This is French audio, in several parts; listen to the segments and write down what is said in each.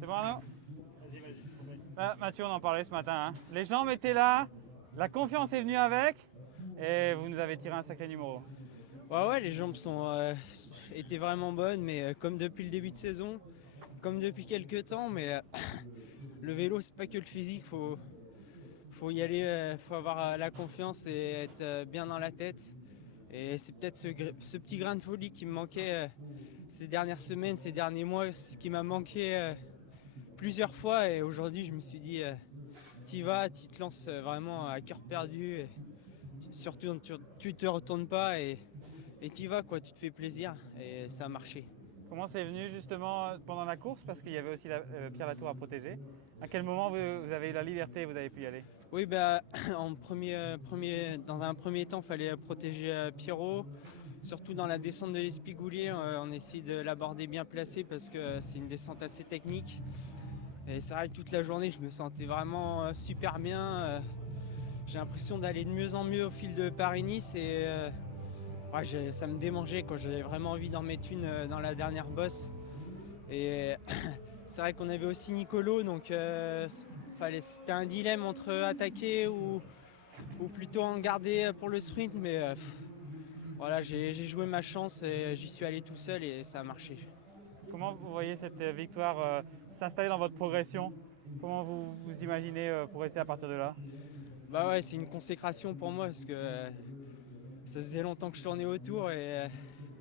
C'est bon, Arnaud? Vas-y. Mathieu, on en parlait ce matin, hein. Les jambes étaient là, la confiance est venue avec, et vous nous avez tiré un sacré numéro. Ouais, les jambes étaient vraiment bonnes, mais comme depuis le début de saison, comme depuis quelques temps, mais le vélo, c'est pas que le physique, faut y aller, faut avoir la confiance et être bien dans la tête. Et c'est peut-être ce petit grain de folie qui me manquait ces dernières semaines, ces derniers mois, ce qui m'a manqué plusieurs fois. Et aujourd'hui, je me suis dit, t'y vas, tu te lances vraiment à cœur perdu. Et surtout, tu te retournes pas et t'y vas, quoi, tu te fais plaisir. Et ça a marché. Comment c'est venu justement pendant la course, parce qu'il y avait aussi Pierre Latour à protéger. À quel moment vous avez eu la liberté et vous avez pu y aller? Oui, dans un premier temps, il fallait protéger Pierrot. Surtout dans la descente de l'Espigoulier, on essaie de l'aborder bien placé parce que c'est une descente assez technique. Et c'est vrai que toute la journée, je me sentais vraiment super bien. J'ai l'impression d'aller de mieux en mieux au fil de Paris-Nice et ça me démangeait, quoi. J'avais vraiment envie d'en mettre une dans la dernière bosse. Et c'est vrai qu'on avait aussi Nicolo, donc c'était un dilemme entre attaquer ou plutôt en garder pour le sprint. Mais voilà, j'ai joué ma chance et j'y suis allé tout seul et ça a marché. Comment vous voyez cette victoire s'installer dans votre progression? Comment vous imaginez progresser à partir de là? Bah ouais, c'est une consécration pour moi parce que ça faisait longtemps que je tournais autour et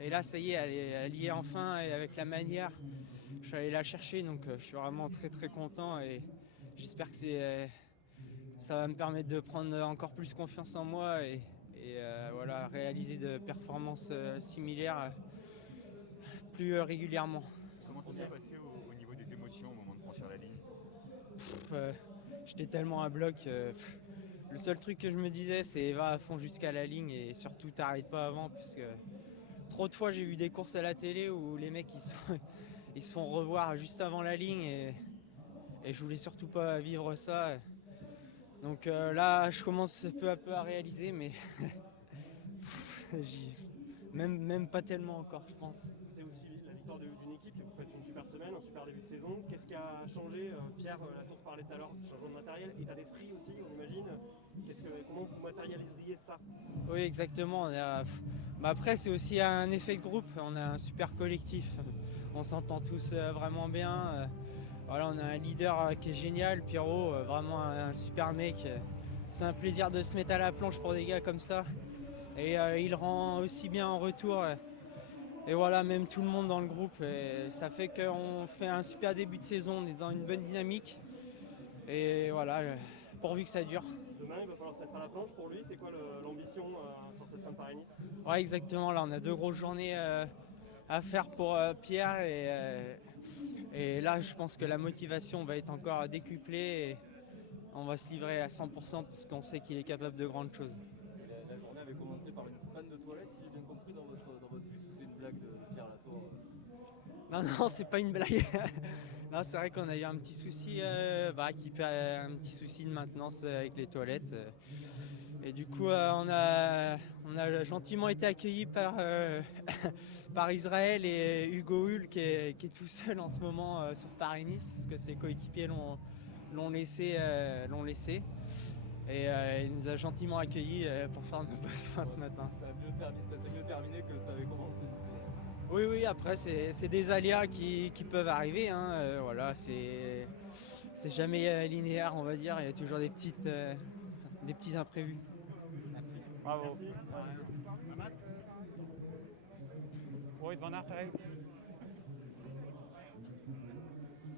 là, ça y est, elle y est enfin et avec la manière. Je suis allé la chercher, donc je suis vraiment très très content et j'espère que ça va me permettre de prendre encore plus confiance en moi et voilà, réaliser de performances similaires plus régulièrement. Comment ça s'est passé au niveau des émotions au moment de franchir la ligne? Euh, J'étais tellement à bloc. Le seul truc que je me disais, c'est va à fond jusqu'à la ligne et surtout t'arrêtes pas avant, puisque trop de fois j'ai vu des courses à la télé où les mecs ils se font revoir juste avant la ligne et je voulais surtout pas vivre ça. Donc là, je commence peu à peu à réaliser, mais j'y- même pas tellement encore, je pense. C'est aussi la victoire d'une équipe. Vous faites une super semaine, un super début de saison. Qu'est-ce qui a changé? Pierre Latour parlait tout à l'heure, changement de matériel, état d'esprit aussi, on imagine. Comment vous matérialiseriez ça? Oui, exactement. Après, c'est aussi un effet de groupe. On a un super collectif. On s'entend tous vraiment bien. Voilà, on a un leader qui est génial, Pierrot, vraiment un super mec. C'est un plaisir de se mettre à la planche pour des gars comme ça. Et il rend aussi bien en retour. Et voilà, même tout le monde dans le groupe. Et ça fait qu'on fait un super début de saison. On est dans une bonne dynamique. Et voilà, pourvu que ça dure. Demain, il va falloir se mettre à la planche pour lui. C'est quoi l'ambition sur cette fin de Paris-Nice? Ouais, exactement. Là, on a 2 grosses journées à faire pour Pierre. Et là, je pense que la motivation va être encore décuplée. Et on va se livrer à 100% parce qu'on sait qu'il est capable de grandes choses. La journée avait commencé par une panne de toilette, si j'ai bien compris, dans votre bus, ou c'est une blague de Pierre Latour? Non, non, c'est pas une blague. Non, c'est vrai qu'on a eu un petit souci, un petit souci de maintenance avec les toilettes. Et du coup, on a gentiment été accueillis par Israël et Hugo Hull qui est tout seul en ce moment sur Paris-Nice parce que ses coéquipiers l'ont laissé. Et il nous a gentiment accueillis pour faire nos besoins ce matin. Ça s'est mieux terminé que ça avait commencé. Oui, après, c'est des aléas qui peuvent arriver, hein. Voilà, c'est jamais linéaire, on va dire. Il y a toujours des petits imprévus. Merci. Bravo. Merci. Roy van Aert,